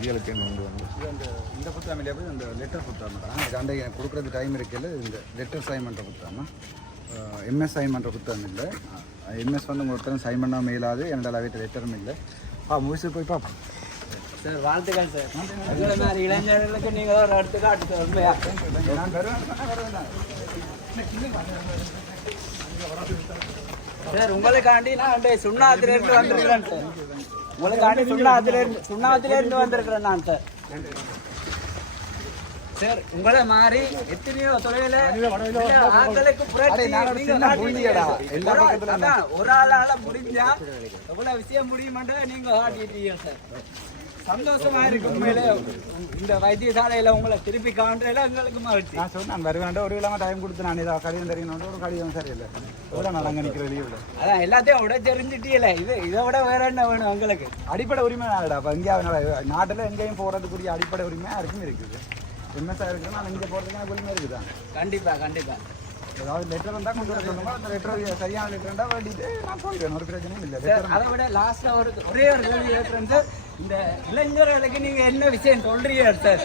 இதுகளுக்கு கொண்டு வந்து. இது அந்த இந்த புத்தகம் இல்லையா போய் அந்த லெட்டர் இது அந்த எனக்கு கொடுக்குறது டைம் இருக்கையில் இந்த லெட்டர் சைன் பண்ணுற புத்தகம்? எம்எஸ் சைன் பண்ணுற புத்தகம் இல்லை. எம்எஸ் வந்து உங்கள் ஒருத்தரும் சைன் பண்ணால் மேலாது என்னோட வீட்டு லெட்டரும் இல்லை. ஆ முடிச்சு போய் பார்ப்போம் சார் வாழ்த்துக்கள் சார். உங்களை மாதிரி இளைஞர்களுக்கு நீங்கள் ஒரு எடுத்துக்காட்டு சார் உண்மையா? நான். சார் உங்களுக்காண்டி நான் அந்த சுண்ணாத்துல இருந்து வந்திருக்கிறேன் சார். உங்களுக்காண்டி சுண்ணாத்துல இருந்து சுண்ணாத்துல இருந்து வந்திருக்கிறேன் நான் சார் சார் உங்களை மாதிரி எத்தனையோ தொழில ஆட்களுக்கு புரட்சி ஒரு ஆளால முடிஞ்சா எவ்வளவு விஷயம் முடியுமென்றதை நீங்க காட்டிட்டீங்க சார் சந்தோஷமா இருக்கு உண்மையிலே. இந்த வைத்தியசாலையில உங்களை திருப்பி காண்றதுல எங்களுக்கு மகிழ்ச்சி. நான் சொன்னேன் நான் வருவேன் ஒரு கிழமை டைம் கொடுத்து நான் இதை கடிதம் தெரியணும் ஒரு கடிதம் சரியில்லை. எவ்வளோ அங்கே நிற்கிற லீவில் அதான் எல்லாத்தையும் விட தெரிஞ்சிட்டீங்களே இது இதை விட வேற என்ன வேணும் உங்களுக்கு அடிப்படை உரிமை நாடுடா இப்போ எங்கேயாவது நாட்டில் எங்கேயும் போகிறதுக்குரிய அடிப்படை உரிமை யாருக்கும் இருக்குது. எம்எஸ்ஆ இருக்குது நான் இங்கே போகிறதுக்கு உரிமை இருக்குதான் கண்டிப்பா கண்டிப்பா. ஏதாவது லெட்டர் வந்தால் கொண்டு வர சொல்லுங்க. அந்த லெட்டர் சரியான லெட்டர் இருந்தால் வேண்டிட்டு நான் போயிடுவேன். ஒரு பிரச்சனையும் இல்லை. சார் அதை விட லாஸ்ட்ல ஒரு ஒரே ஒரு கேள்வி சார் இந்த இளைஞர்களுக்கு நீங்க என்ன விஷயம் சொல்றீங்க சார்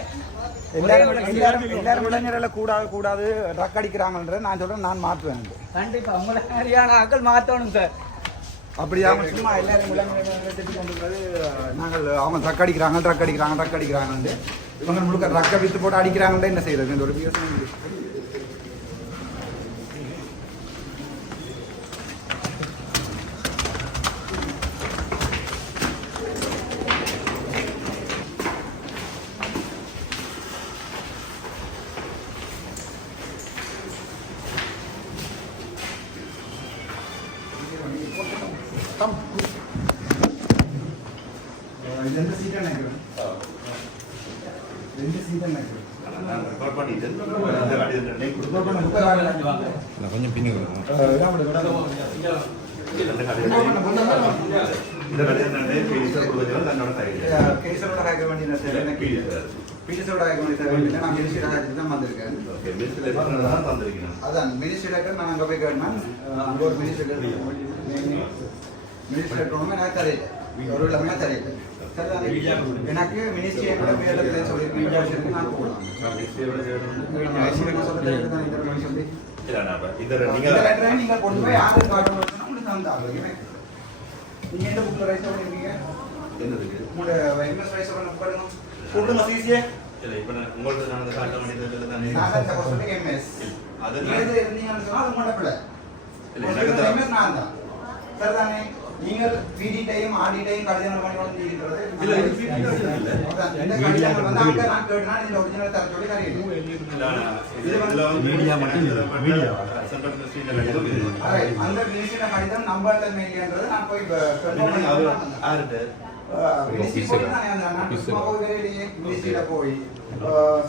எல்லாரும் எல்லாரும் எல்லாரும் இளைஞர்களை கூடாது கூடாது ட்ரக் அடிக்கிறாங்கன்றதை நான் சொல்கிறேன் நான் மாற்றுவேன். கண்டிப்பா. உங்களை மாதிரியான சார் அப்படி அவங்க சும்மா எல்லாரும் திட்டி நாங்கள் அவங்க ட்ரக் அடிக்கிறாங்க ட்ரக் அடிக்கிறாங்க ட்ரக் அடிக்கிறாங்கன்ட்டு. இவங்க முழுக்க ட்ரக்கை வித்து போட்டு அடிக்கிறாங்கன்ட்டு என்ன செய்யறது ஒரு யோசனை ஆக வேண்டிய தேவை எனக்கு பீசரோட ஆக வேண்டிய தேவை இல்லை நான் மினிஸ்ட்ரி ஆகிட்டு தான் வந்திருக்கேன் அதான் மினிஸ்ட்ரி டாக்டர் நான் அங்கே போய் கேட்டேன் அங்கே ஒரு மினிஸ்ட்ரி மினிஸ்ட்ரி எனக்கு தெரியல ஒரு தெரியல சரிதானே? எனக்கு மினிஸ்ட்ரி என்னோட பேரில் சொல்லியிருக்கேன் நான் போகலாம் சொல்லி இந்த லெட்டரை நீங்க கொண்டு போய் ஆதார் கார்டு வச்சுனா உங்களுக்கு தந்தாங்க நீங்க எந்த புக்ல ரைஸ் பண்ணிருக்கீங்க உங்களோட எம்எஸ் ரைஸ் பண்ண பாருங்க கூப்பிடுங்க சிசிஏ நான் தான் தப்பா சொல்லி எம்எஸ் அது நீங்க நான் எது இருந்தீங்கன்னு சொன்னா அது உங்களோட பிள்ளை இல்ல, எனக்கு தான். எம்எஸ் நான் தான். சரிதானே? நீங்கள் பிடி டைம் ஆடி டைம் கல்யாணம் பண்ணி வந்து இருக்கிறது இல்ல, இது PD டைம் இல்ல. அதான், இந்த கல்யாணம் வந்து அங்க நான் கேட்டேன்னா இந்த ஒரிஜினல் தர சொல்லி தரீங்க மீடியா மட்டும் இல்லை, மீடியா. Alright, அந்த மினிஸ்ட்ரியோட கடிதம் நம்பர்ல இல்லைன்றது நான் போய். மினிஸ்ட்ரி போய் போய் போய்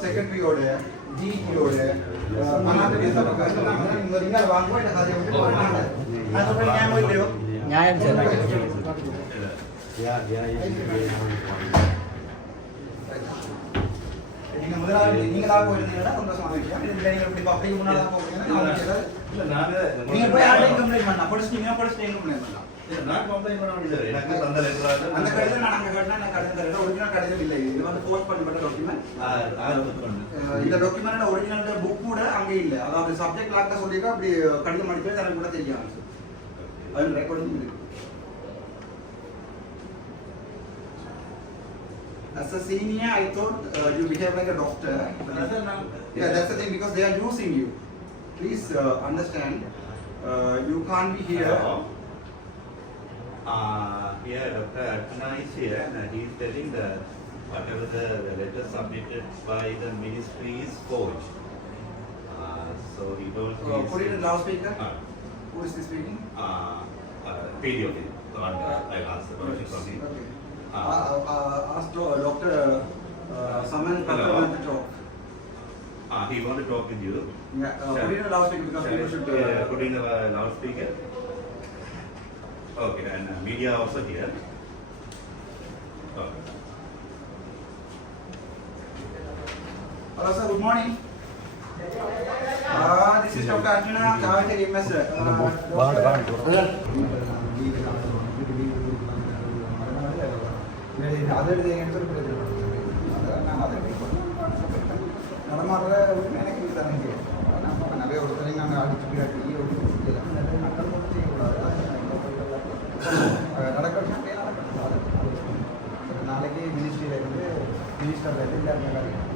செக்ரட்டரியோட ஜிடியோட பேச பக்கம் வாங்குவோம். இந்த நான் சொல்றேன் ஞாபகம் இல்லையோ நியாயம் சார் நீங்க முதலாளி நீங்க தான் போயிருந்தீங்கன்னா சந்தோஷமா இல்ல நீங்க இப்படி அப்படியே தான் போறீங்கன்னா நான் நீங்க போய் யார்ட்டையும் கம்ப்ளைண்ட் பண்ணலாம். படிச்சிட்டீங்கன்னா படிச்சிட்டீங்க கம்ப்ளைண்ட் பண்ணலாம். அந்த கடிதம் நான் அங்க கட்டினா நான் கடிதம் தரேன். ஒரிஜினல் கடிதம் இல்லை. இது வந்து போஸ்ட் பண்ணப்பட்ட டாக்குமெண்ட் இந்த டாக்குமெண்ட் ஒரிஜினல் புக் கூட அங்க இல்ல. அதாவது சப்ஜெக்ட் லாக்க சொல்லிட்டு அப்படி கடிதம் அடிப்பது எனக்கு கூட தெரியாது. അതിന് recording As a senior, I thought uh, you behave like a doctor. Yeah, that's the thing because they are using you. Please uh, understand, uh, you can't be here. Uh, yeah, Dr. Archana is here and he is telling that whatever the, the letter submitted by the ministry is forged. Uh, so he told uh, Put it in loudspeaker. Uh, is speaking? uh, uh, video thing. So, and, uh, I'll ask the permission from him. Okay. Uh, Uh, uh, ask do- Doctor uh, Saman. Patran to talk. Uh, he want to talk with you. Yeah, uh, put it in loudspeaker because people should. Yeah, Uh, put in the uh, loudspeaker. Okay, and uh, media also here. Okay. Hello sir, good morning. Uh, this is Dr. Arjuna Kavachari MS. Uh, வாடு, வாடு. நான் அதை நடமாடுற எனக்கு இது நம்ம நிறைய ஒருத்தரை நாங்கள் அடிச்சு காட்டி மக்கள் மட்டும் செய்யக்கூடாது நடக்கணும் நாளைக்கு மினிஸ்ட்ரியில் இருந்து மினிஸ்டர் இருந்து எல்லாருமே கிடைக்கும்